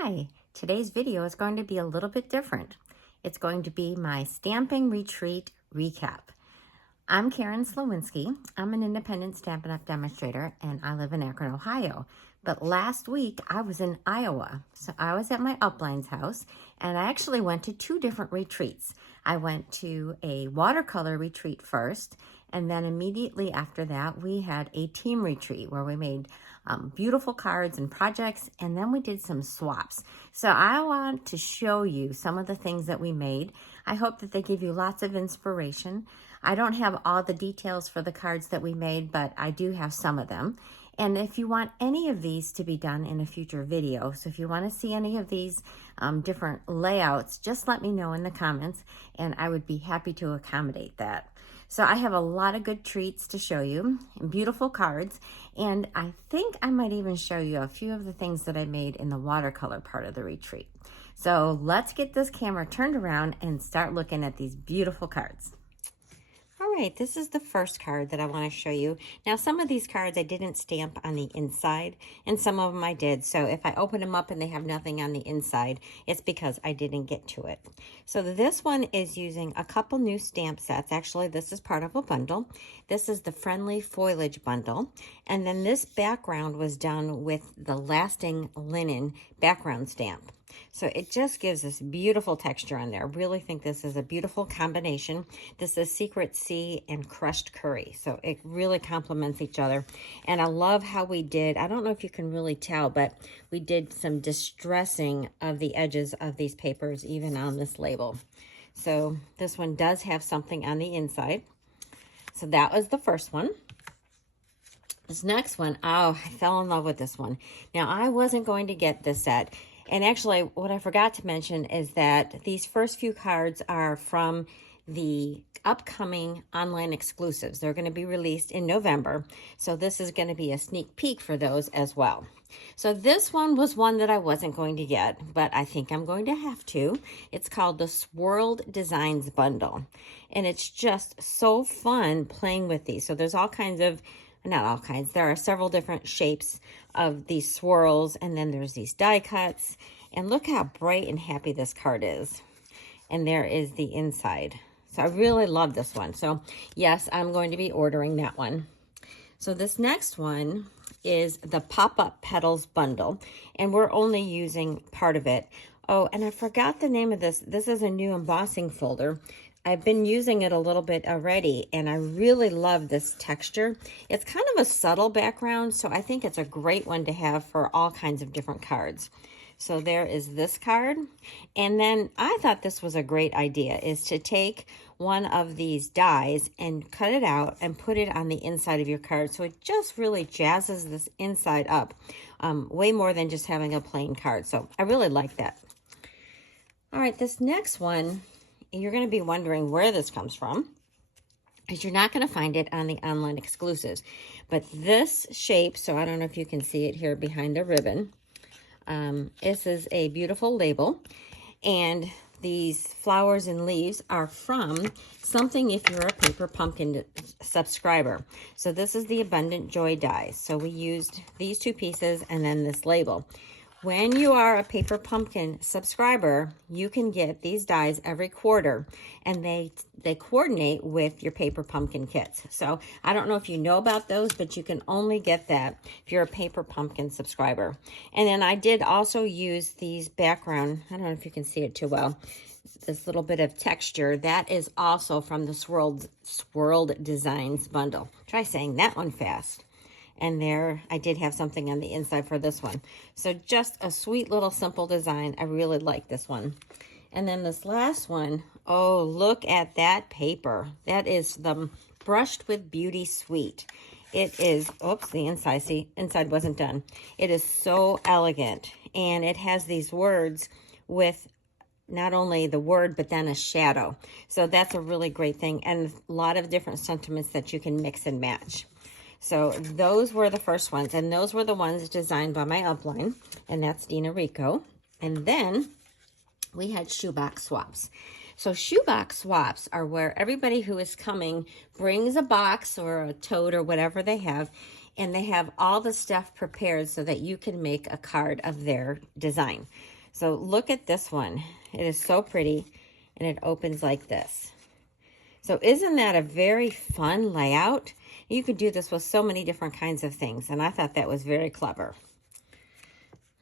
Hi, today's video is going to be a little bit different. It's going to be my stamping retreat recap. I'm Karen Slowinski. I'm an independent Stampin' Up! Demonstrator and I live in Akron, Ohio. But last week I was in Iowa. So I was at my upline's house and I actually went to two different retreats. I went to a watercolor retreat first, and then immediately after that we had a team retreat where we made beautiful cards and projects, and then we did some swaps. So I want to show you some of the things that we made. I hope that they give you lots of inspiration. I don't have all the details for the cards that we made, but I do have some of them. And if you want any of these to be done in a future video, so if you want to see any of these different layouts, just let me know in the comments and I would be happy to accommodate that. So I have a lot of good treats to show you, and beautiful cards, and I think I might even show you a few of the things that I made in the watercolor part of the retreat. So let's get this camera turned around and start looking at these beautiful cards. All right, this is the first card that I want to show you. Now, some of these cards I didn't stamp on the inside, and some of them I did. So if I open them up and they have nothing on the inside, it's because I didn't get to it. So this one is using a couple new stamp sets. Actually, this is part of a bundle. This is the Friendly Foliage bundle. And then this background was done with the Lasting Linen background stamp. So it just gives this beautiful texture on there. I really think this is a beautiful combination. This is Secret Sea and Crushed Curry. So it really complements each other. And I love how we did, I don't know if you can really tell, but we did some distressing of the edges of these papers, even on this label. So this one does have something on the inside. So that was the first one. This next one, oh, I fell in love with this one. Now, I wasn't going to get this set. And actually, what I forgot to mention is that these first few cards are from the upcoming online exclusives. They're going to be released in November. So this is going to be a sneak peek for those as well. So this one was one that I wasn't going to get, but I think I'm going to have to. It's called the Swirled Designs Bundle. And it's just so fun playing with these. So there's all kinds of, not all kinds, there are several different shapes of these swirls, and then there's these die cuts, and look how bright and happy this card is. And there is the inside. So I really love this one. So yes, I'm going to be ordering that one. So this next one is the Pop-Up Petals bundle, and we're only using part of it. Oh, and I forgot the name of this. This is a new embossing folder. I've been using it a little bit already, and I really love this texture. It's kind of a subtle background, so I think it's a great one to have for all kinds of different cards. So there is this card. And then I thought this was a great idea, is to take one of these dies and cut it out and put it on the inside of your card. So it just really jazzes this inside up way more than just having a plain card. So I really like that. All right, this next one, you're going to be wondering where this comes from, because you're not going to find it on the online exclusives. But this shape, so I don't know if you can see it here behind the ribbon. This is a beautiful label, and these flowers and leaves are from something if you're a Paper Pumpkin subscriber. So this is the Abundant Joy dies. So we used these two pieces and then this label. When you are a Paper Pumpkin subscriber, you can get these dies every quarter, and they coordinate with your Paper Pumpkin kits. So I don't know if you know about those, but you can only get that if you're a Paper Pumpkin subscriber. And then I did also use these background, I don't know if you can see it too well, this little bit of texture. That is also from the Swirled Designs bundle. Try saying that one fast. And there, I did have something on the inside for this one. So just a sweet little simple design. I really like this one. And then this last one, oh, look at that paper. That is the Brushed with Beauty Suite. It is, oops, the inside, see, inside wasn't done. It is so elegant. And it has these words with not only the word, but then a shadow. So that's a really great thing. And a lot of different sentiments that you can mix and match. So those were the first ones, and those were the ones designed by my upline, and that's Dena Rekow. And then we had shoebox swaps. So shoebox swaps are where everybody who is coming brings a box or a tote or whatever they have, and they have all the stuff prepared so that you can make a card of their design. So look at this one. It is so pretty, and it opens like this. So isn't that a very fun layout? You could do this with so many different kinds of things, and I thought that was very clever.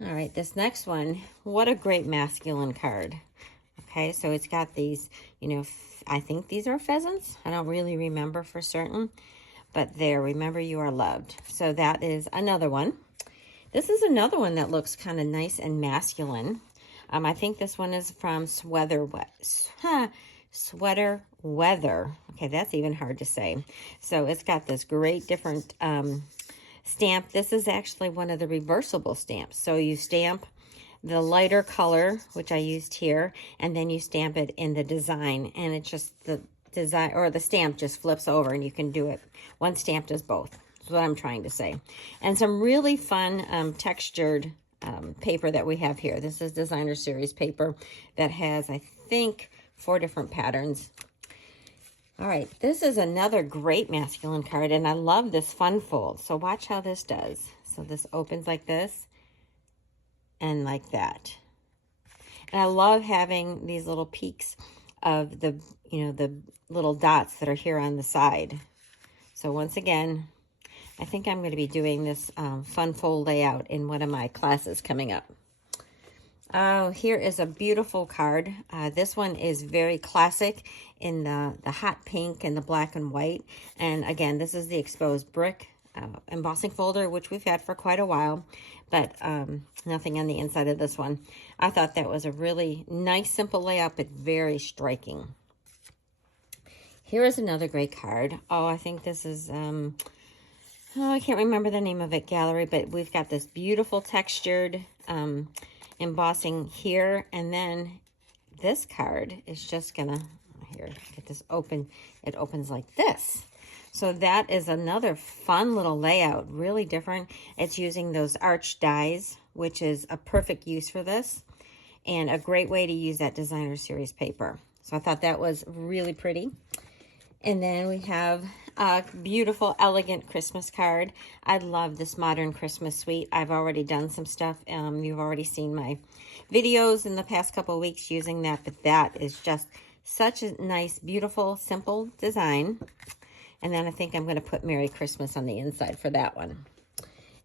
All right, this next one, what a great masculine card. Okay, so it's got these, you know, I think these are pheasants. I don't really remember for certain, but there, remember you are loved. So that is another one. This is another one that looks kind of nice and masculine. I think this one is from Sweater Weather. Okay, that's even hard to say. So it's got this great different stamp. This is actually one of the reversible stamps. So you stamp the lighter color, which I used here, and then you stamp it in the design, and it's just the design, or the stamp just flips over, and you can do it. One stamp does both, is what I'm trying to say. And some really fun textured paper that we have here. This is Designer Series paper that has, I think, 4 different patterns. All right, this is another great masculine card, and I love this fun fold. So watch how this does. So this opens like this and like that. And I love having these little peaks of the, you know, the little dots that are here on the side. So once again, I think I'm going to be doing this fun fold layout in one of my classes coming up. Oh, here is a beautiful card. This one is very classic in the hot pink and the black and white. And again, this is the exposed brick embossing folder, which we've had for quite a while, but nothing on the inside of this one. I thought that was a really nice, simple layout, but very striking. Here is another great card. Oh, I think this is, oh, I can't remember the name of it, Gallery, but we've got this beautiful textured embossing here, and then this card is just gonna, here, get this open. It opens like this. So that is another fun little layout, really different. It's using those arch dies, which is a perfect use for this, and a great way to use that Designer Series paper. So I thought that was really pretty. And then we have a beautiful, elegant Christmas card. I love this modern Christmas suite. I've already done some stuff. You've already seen my videos in the past couple of weeks using that, but that is just such a nice, beautiful, simple design. And then I think I'm going to put Merry Christmas on the inside for that one.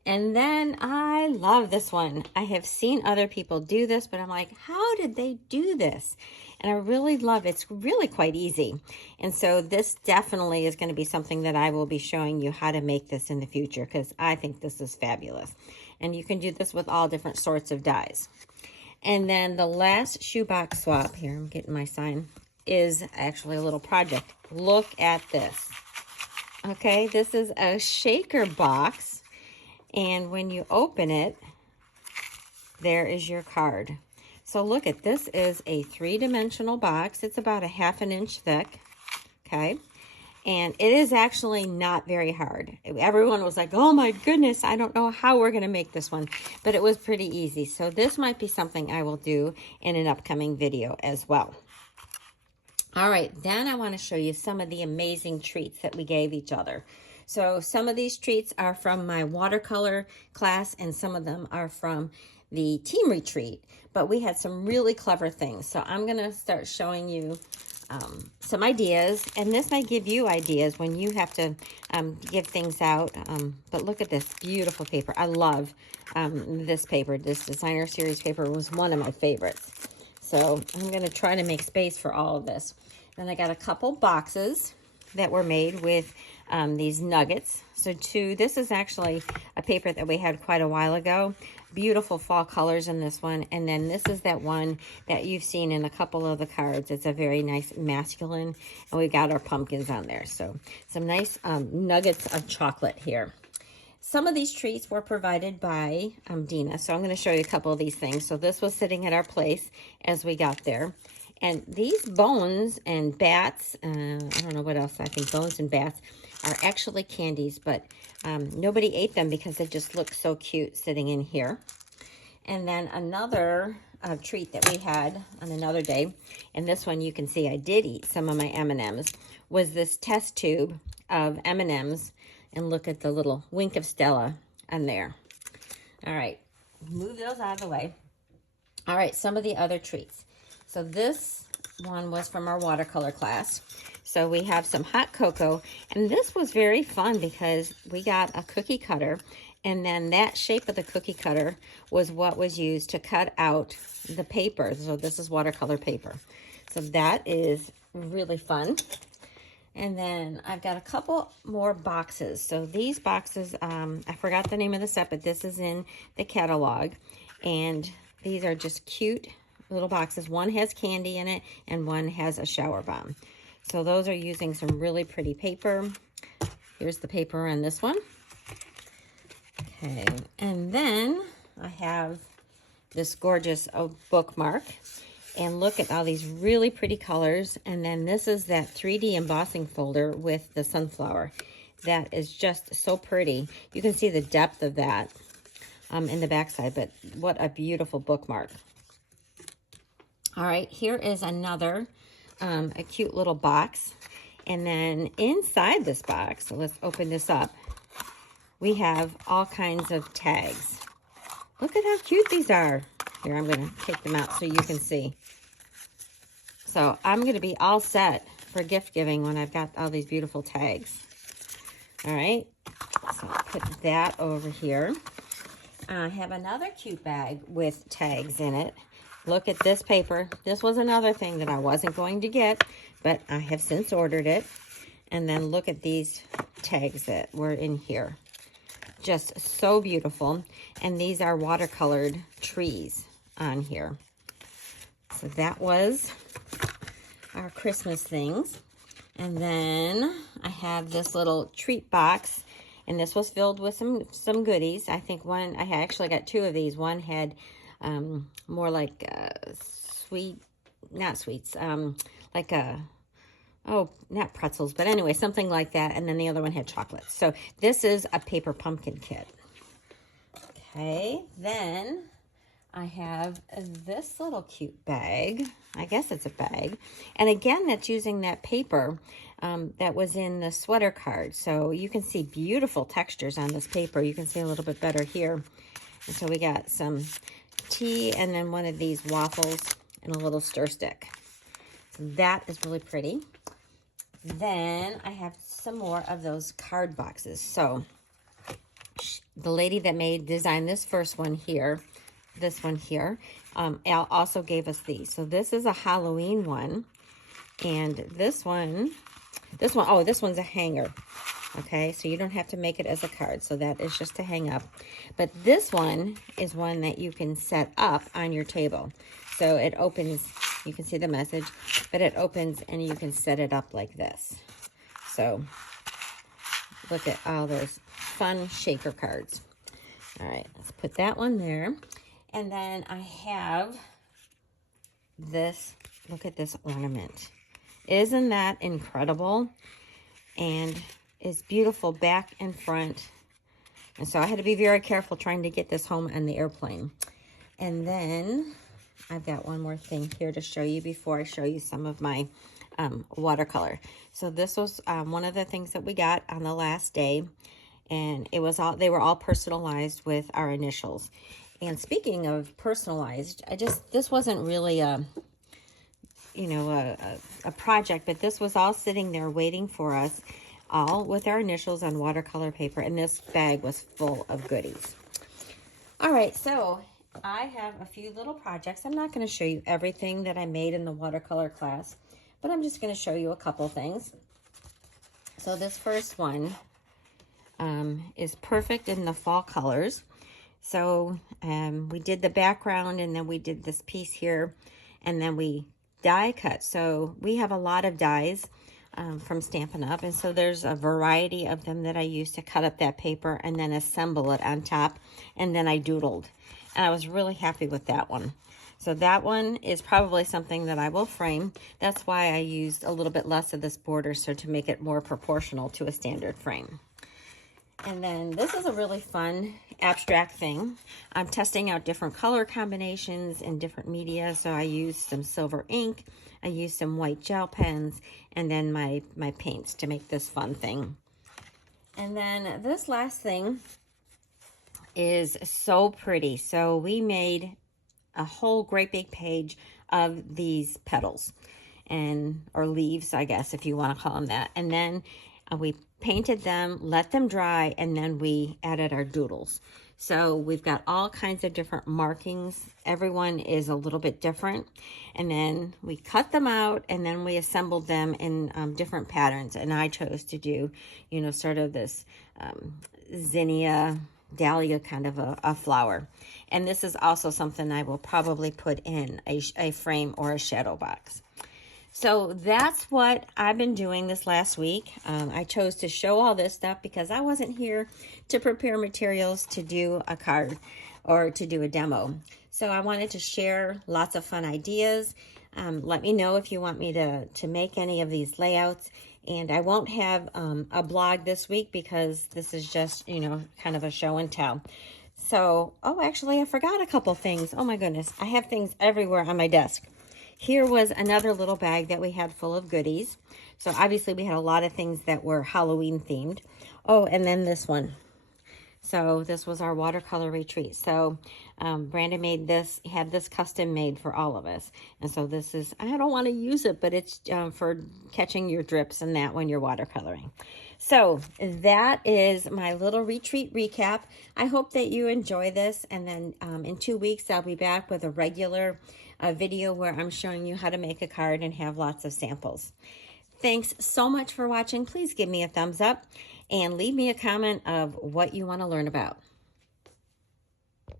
And then I love this one. I have seen other people do this, but I'm like, how did they do this? And I really love it. It's really quite easy. And so this definitely is going to be something that I will be showing you how to make this in the future, because I think this is fabulous. And you can do this with all different sorts of dies. And then the last shoebox swap, here I'm getting my sign, is actually a little project. Look at this. Okay, this is a shaker box. And when you open it, there is your card. So look at this, is a 3-dimensional box. It's about a 1/2 inch thick, okay? And it is actually not very hard. Everyone was like, oh my goodness, I don't know how we're gonna make this one, but it was pretty easy. So this might be something I will do in an upcoming video as well. All right, then I wanna show you some of the amazing treats that we gave each other. So some of these treats are from my watercolor class, and some of them are from the team retreat, but we had some really clever things. So I'm gonna start showing you some ideas, and this might give you ideas when you have to give things out. But look at this beautiful paper. I love this paper. This Designer Series paper was one of my favorites. So I'm gonna try to make space for all of this. Then I got a couple boxes that were made with these nuggets. So this is actually a paper that we had quite a while ago. Beautiful fall colors in this one. And then this is that one that you've seen in a couple of the cards. It's a very nice masculine, and we got our pumpkins on there. So some nice nuggets of chocolate here. Some of these treats were provided by Dena. So I'm going to show you a couple of these things. So this was sitting at our place as we got there. And these bones and bats, I don't know what else, I think bones and bats are actually candies, but nobody ate them because they just look so cute sitting in here. And then another treat that we had on another day, and this one you can see I did eat some of my M&Ms, was this test tube of M&Ms And look at the little wink of Stella on there. All right, move those out of the way. All right, some of the other treats. So this one was from our watercolor class. So we have some hot cocoa, and this was very fun because we got a cookie cutter, and then that shape of the cookie cutter was what was used to cut out the paper. So this is watercolor paper. So that is really fun. And then I've got a couple more boxes. So these boxes, I forgot the name of the set, but this is in the catalog. And these are just cute little boxes. One has candy in it and one has a shower bomb. So those are using some really pretty paper. Here's the paper on this one. Okay, and then I have this gorgeous bookmark. And look at all these really pretty colors. And then this is that 3D embossing folder with the sunflower. That is just so pretty. You can see the depth of that in the backside, but what a beautiful bookmark. All right, here is another a cute little box. And then inside this box, so let's open this up, we have all kinds of tags. Look at how cute these are. Here, I'm going to take them out so you can see. So I'm going to be all set for gift giving when I've got all these beautiful tags. All right, so I'll put that over here. I have another cute bag with tags in it. Look at this paper. This was another thing that I wasn't going to get, but I have since ordered it. And then look at these tags that were in here. Just so beautiful. And these are watercolored trees on here. So that was our Christmas things. And then I have this little treat box, and this was filled with some goodies. I think one, I actually got two of these. One had more like not sweets, like not pretzels, but anyway, something like that. And then the other one had chocolate. So this is a paper pumpkin kit. Okay, then I have this little cute bag. I guess it's a bag. And again, that's using that paper that was in the sweater card. So you can see beautiful textures on this paper. You can see a little bit better here. And so we got some tea and then one of these waffles and a little stir stick. So that is really pretty. Then I have some more of those card boxes. So the lady that designed this first one here, this one here, Al also gave us these. So this is a Halloween one, and this one's a hanger. Okay, so you don't have to make it as a card, so that is just to hang up. But this one is one that you can set up on your table. So it opens, you can see the message, but it opens and you can set it up like this. So look at all those fun shaker cards. All right, let's put that one there. And then I have this, look at this ornament. Isn't that incredible? And it's beautiful back and front. And so I had to be very careful trying to get this home on the airplane. And then I've got one more thing here to show you before I show you some of my watercolor. So this was one of the things that we got on the last day. And it was they were all personalized with our initials. And speaking of personalized, this wasn't really a project, but this was all sitting there waiting for us, all with our initials on watercolor paper, and this bag was full of goodies. All right, so I have a few little projects. I'm not going to show you everything that I made in the watercolor class, but I'm just going to show you a couple things. So this first one is perfect in the fall colors. So we did the background, and then we did this piece here, and then we die cut. So we have a lot of dies from Stampin' Up! And so there's a variety of them that I use to cut up that paper and then assemble it on top. And then I doodled. And I was really happy with that one. So that one is probably something that I will frame. That's why I used a little bit less of this border, so to make it more proportional to a standard frame. And then this is a really fun abstract thing. I'm testing out different color combinations and different media. So I used some silver ink, I used some white gel pens, and then my paints to make this fun thing. And then this last thing is so pretty. So we made a whole great big page of these petals and or leaves, I guess, if you want to call them that. And then we painted them, let them dry, and then we added our doodles. So we've got all kinds of different markings. Everyone is a little bit different. And then we cut them out, and then we assembled them in different patterns. And I chose to do, you know, sort of this zinnia, dahlia kind of a flower. And this is also something I will probably put in a frame or a shadow box. So that's what I've been doing this last week. I chose to show all this stuff because I wasn't here to prepare materials to do a card or to do a demo. So I wanted to share lots of fun ideas. Let me know if you want me to make any of these layouts. And I won't have a blog this week because this is just, you know, kind of a show and tell. So, oh, actually, I forgot a couple things. Oh my goodness, I have things everywhere on my desk. Here was another little bag that we had full of goodies. So obviously we had a lot of things that were Halloween themed. Oh, and then this one. So this was our watercolor retreat. So Brandon made this, had this custom made for all of us. And so this is, I don't want to use it, but it's for catching your drips and that when you're watercoloring. So that is my little retreat recap. I hope that you enjoy this. And then in 2 weeks, I'll be back with a regular video where I'm showing you how to make a card and have lots of samples. Thanks so much for watching. Please give me a thumbs up and leave me a comment of what you want to learn about.